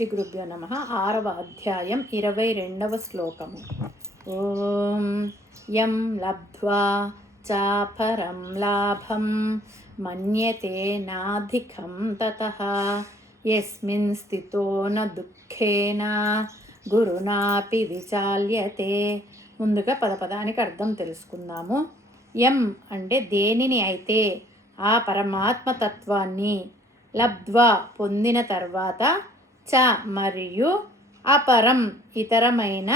శ్రీ గురుభ్యో నమః. 6వ అధ్యాయం 22వ శ్లోకము. ఓం యం లబ్ధ్వా చాపరం లాభం మన్యతే నాధికం తతః యస్మిన్ స్థితో న దుఃఖేన గురునాపి విచాల్యతే. ముందుగా పదపదానికి అర్థం తెలుసుకుందాము. యం అంటే దేనిని అయితే, ఆ పరమాత్మతత్వాన్ని, లబ్ధ్వా పొందిన తర్వాత, చ మరియు అపరం ఇతరమైన,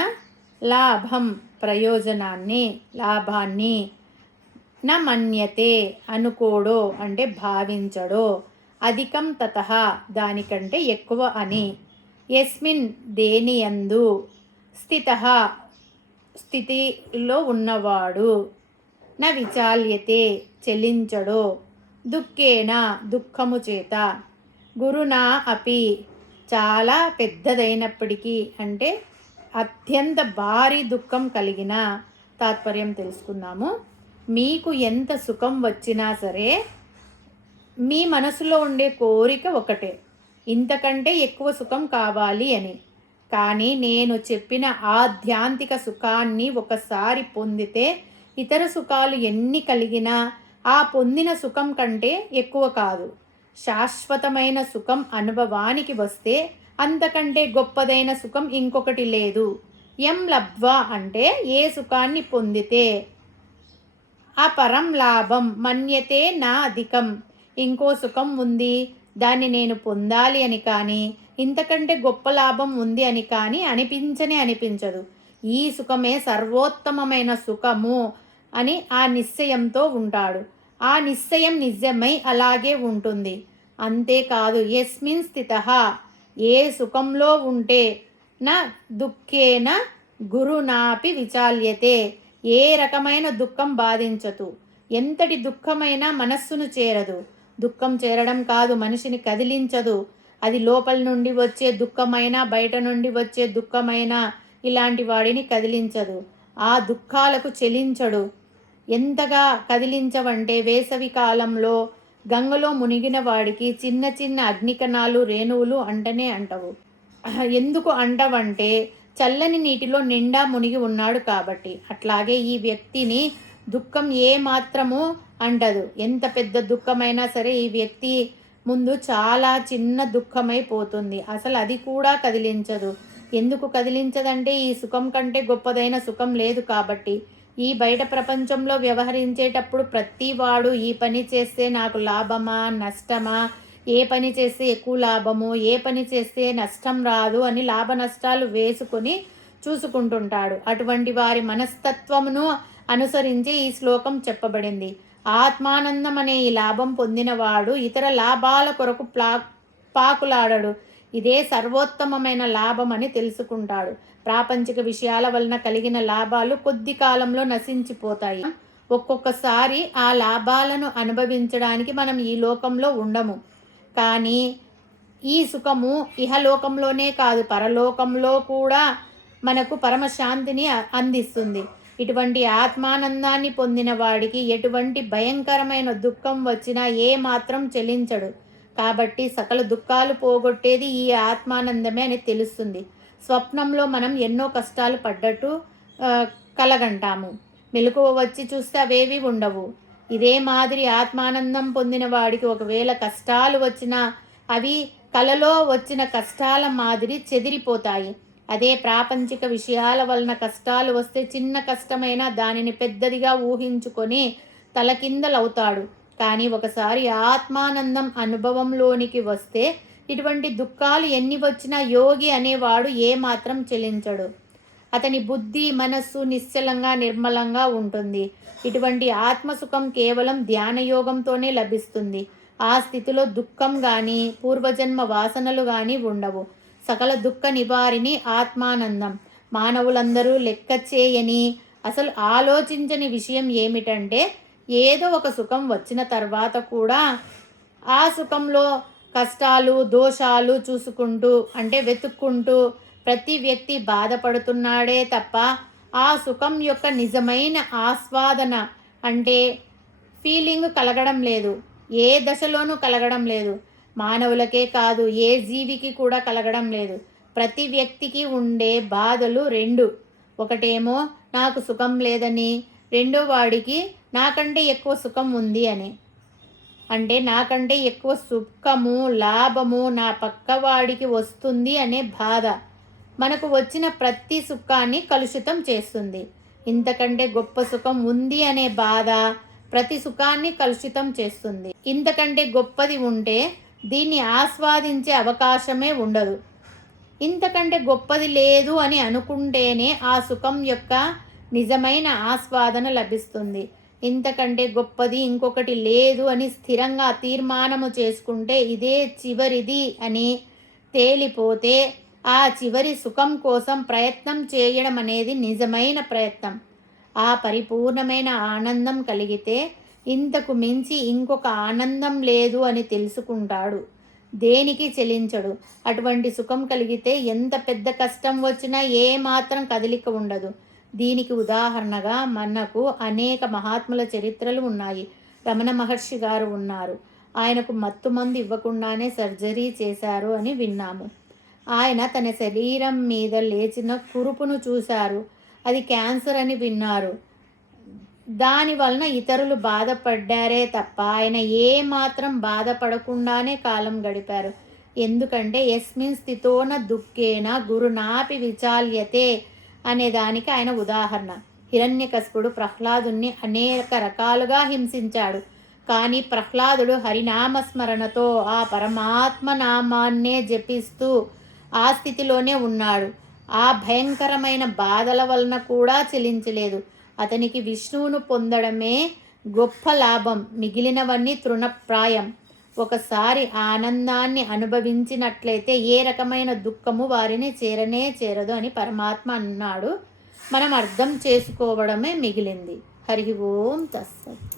లాభం ప్రయోజనాన్ని, లాభాన్ని, న మన్యతే అనుకోడో అంటే భావించడో, అధికం తతః దానికంటే ఎక్కువ అని, యస్మిన్ దేనియందు, స్థితః స్థితిలో ఉన్నవాడు, న విచాల్యతే చెలించడో, దుఃఖేన దుఃఖము చేత, గురునా అపి చాలా పెద్దదైనప్పటికీ అంటే అత్యంత భారీ దుఃఖం కలిగిన, తాత్పర్యం తెలుసుకుందాము. మీకు ఎంత సుఖం వచ్చినా సరే మీ మనసులో ఉండే కోరిక ఒకటే, ఇంతకంటే ఎక్కువ సుఖం కావాలి అని. కానీ నేను చెప్పిన ఆధ్యాంతిక సుఖాన్ని ఒకసారి పొందితే ఇతర సుఖాలు ఎన్ని కలిగినా ఆ పొందిన సుఖం కంటే ఎక్కువ కాదు. శాశ్వతమైన సుఖం అనుభవానికి వస్తే అంతకంటే గొప్పదైన సుఖం ఇంకొకటి లేదు. యం లబ్ధ్వా అంటే ఏ సుఖాన్ని పొందితే, అపరం లాభం మన్యతే నా అధికం ఇంకో సుఖం ఉంది, దాన్ని నేను పొందాలి అని కానీ, ఇంతకంటే గొప్ప లాభం ఉంది అని కానీ అనిపించదు. ఈ సుఖమే సర్వోత్తమమైన సుఖము అని ఆ నిశ్చయంతో ఉంటాడు. ఆ నిశ్చయం నిజమై అలాగే ఉంటుంది. అంతేకాదు, యస్మిన్ స్థితః ఏ సుఖంలో ఉంటే, నా దుఃఖేన గురునాపి విచాల్యతే ఏ రకమైన దుఃఖం బాధించదు. ఎంతటి దుఃఖమైనా మనస్సును చేరదు. దుఃఖం చేరడం కాదు, మనిషిని కదిలించదు. అది లోపల నుండి వచ్చే దుఃఖమైనా బయట నుండి వచ్చే చిక్కమైనా ఇలాంటి వాడిని కదిలించదు. ఆ దుఃఖాలకు చెలించడు. ఎంతగా కదిలించవంటే, వేసవి కాలంలో గంగలో మునిగిన వాడికి చిన్న చిన్న అగ్నికణాలు రేణువులు అంటనే అంటవు. ఎందుకు అంటవంటే చల్లని నీటిలో నిండా మునిగి ఉన్నాడు కాబట్టి. అట్లాగే ఈ వ్యక్తిని దుఃఖం ఏ మాత్రము అంటదు. ఎంత పెద్ద దుఃఖమైనా సరే ఈ వ్యక్తి ముందు చాలా చిన్న దుఃఖమైపోతుంది. అసలు అది కూడా కదిలించదు. ఎందుకు కదిలించదంటే ఈ సుఖం కంటే గొప్పదైన సుఖం లేదు కాబట్టి. ఈ బయట ప్రపంచంలో వ్యవహరించేటప్పుడు ప్రతివాడు ఈ పని చేస్తే నాకు లాభమా నష్టమా, ఏ పని చేస్తే ఎక్కువ లాభము, ఏ పని చేస్తే నష్టం రాదు అని లాభ నష్టాలు వేసుకొని చూసుకుంటుంటాడు. అటువంటి వారి మనస్తత్వమును అనుసరించి ఈ శ్లోకం చెప్పబడింది. ఆత్మానందం అనే ఈ లాభం పొందినవాడు ఇతర లాభాల కొరకు పాకులాడడు. ఇదే సర్వోత్తమమైన లాభం అని తెలుసుకుంటాడు. ప్రాపంచిక విషయాల వలన కలిగిన లాభాలు కొద్ది కాలంలో నశించిపోతాయి. ఒక్కొక్కసారి ఆ లాభాలను అనుభవించడానికి మనం ఈ లోకంలో ఉండము. కానీ ఈ సుఖము ఇహలోకంలోనే కాదు, పరలోకంలో కూడా మనకు పరమశాంతిని అందిస్తుంది. ఇటువంటి ఆత్మానందాన్ని పొందిన వాడికి ఎటువంటి భయంకరమైన దుఃఖం వచ్చినా ఏ మాత్రం చెలించడు. కాబట్టి సకల దుఃఖాలు పోగొట్టేది ఈ ఆత్మానందమే అని తెలుస్తుంది. స్వప్నంలో మనం ఎన్నో కష్టాలు పడ్డట్టు కలగంటాము. మెలకువ వచ్చి చూస్తే అవేవి ఉండవు. ఇదే మాదిరి ఆత్మానందం పొందిన వాడికి ఒకవేళ కష్టాలు వచ్చినా అవి కలలో వచ్చిన కష్టాల మాదిరి చెదిరిపోతాయి. అదే ప్రాపంచిక విషయాల వలన కష్టాలు వస్తే చిన్న కష్టమైనా దానిని పెద్దదిగా ఊహించుకొని తలకిందలవుతాడు. కానీ ఒకసారి ఆత్మానందం అనుభవంలోనికి వస్తే ఇటువంటి దుఃఖాలు ఎన్ని వచ్చినా యోగి అనేవాడు ఏమాత్రం చెలించడు. అతని బుద్ధి మనస్సు నిశ్చలంగా నిర్మలంగా ఉంటుంది. ఇటువంటి ఆత్మసుఖం కేవలం ధ్యానయోగంతోనే లభిస్తుంది. ఆ స్థితిలో దుఃఖం కానీ పూర్వజన్మ వాసనలు కానీ ఉండవు. సకల దుఃఖ నివారిణి ఆత్మానందం. మానవులందరూ లెక్క చేయని, అసలు ఆలోచించని విషయం ఏమిటంటే, ఏదో ఒక సుఖం వచ్చిన తర్వాత కూడా ఆ సుఖంలో కష్టాలు దోషాలు చూసుకుంటూ అంటే వెతుక్కుంటూ ప్రతి వ్యక్తి బాధపడుతున్నాడే తప్ప ఆ సుఖం యొక్క నిజమైన ఆస్వాదన అంటే ఫీలింగ్ కలగడం లేదు. ఏ దశలోనూ కలగడం లేదు. మానవులకే కాదు, ఏ జీవికి కూడా కలగడం లేదు. ప్రతి వ్యక్తికి ఉండే బాధలు రెండు. ఒకటేమో నాకు సుఖం లేదని, రెండో వాడికి నాకంటే ఎక్కువ సుఖం ఉంది అని. అంటే నాకంటే ఎక్కువ సుఖము, లాభము నా పక్కవాడికి వస్తుంది అనే బాధ మనకు వచ్చిన ప్రతి సుఖాన్ని కలుషితం చేస్తుంది. ఇంతకంటే గొప్ప సుఖం ఉంది అనే బాధ ప్రతి సుఖాన్ని కలుషితం చేస్తుంది. ఇంతకంటే గొప్పది ఉంటే దీన్ని ఆస్వాదించే అవకాశమే ఉండదు. ఇంతకంటే గొప్పది లేదు అని అనుకుంటేనే ఆ సుఖం యొక్క నిజమైన ఆస్వాదన లభిస్తుంది. ఇంతకంటే గొప్పది ఇంకొకటి లేదు అని స్థిరంగా తీర్మానము చేసుకుంటే ఇదే చివరిది అని తేలిపోతే ఆ చివరి సుఖం కోసం ప్రయత్నం చేయడం అనేది నిజమైన ప్రయత్నం. ఆ పరిపూర్ణమైన ఆనందం కలిగితే ఇంతకు మించి ఇంకొక ఆనందం లేదు అని తెలుసుకుంటాడు. దేనికి చెలించడు. అటువంటి సుఖం కలిగితే ఎంత పెద్ద కష్టం వచ్చినా ఏమాత్రం కదలిక ఉండదు. దీనికి ఉదాహరణగా మనకు అనేక మహాత్ముల చరిత్రలు ఉన్నాయి. రమణ మహర్షి గారు ఉన్నారు. ఆయనకు మత్తుమందు ఇవ్వకుండానే సర్జరీ చేశారు అని విన్నాము. ఆయన తన శరీరం మీద లేచిన కురుపును చూశారు. అది క్యాన్సర్ అని విన్నారు. దాని వలన ఇతరులు బాధపడ్డారే తప్ప ఆయన ఏమాత్రం బాధపడకుండానే కాలం గడిపారు. ఎందుకంటే యస్మిన్ స్థితోన దుఃఖేన గురునాపి విచాల్యతే అనే దానికి ఆయన ఉదాహరణ. హిరణ్యకశిపుడు ప్రహ్లాదుని అనేక రకాలుగా హింసించాడు. కానీ ప్రహ్లాదుడు హరినామస్మరణతో ఆ పరమాత్మ నామాన్నే జపిస్తూ ఆ స్థితిలోనే ఉన్నాడు. ఆ భయంకరమైన బాధల వలన కూడా చెలించలేదు. అతనికి విష్ణువును పొందడమే గొప్ప లాభం, మిగిలినవన్నీ తృణప్రాయం. ఒకసారి ఆనందాన్ని అనుభవించినట్లయితే ఏ రకమైన దుఃఖము వారిని చేరనే చేరదు అని పరమాత్మ అన్నాడు. మనం అర్థం చేసుకోవడమే మిగిలింది. హరి ఓం తస్సత్.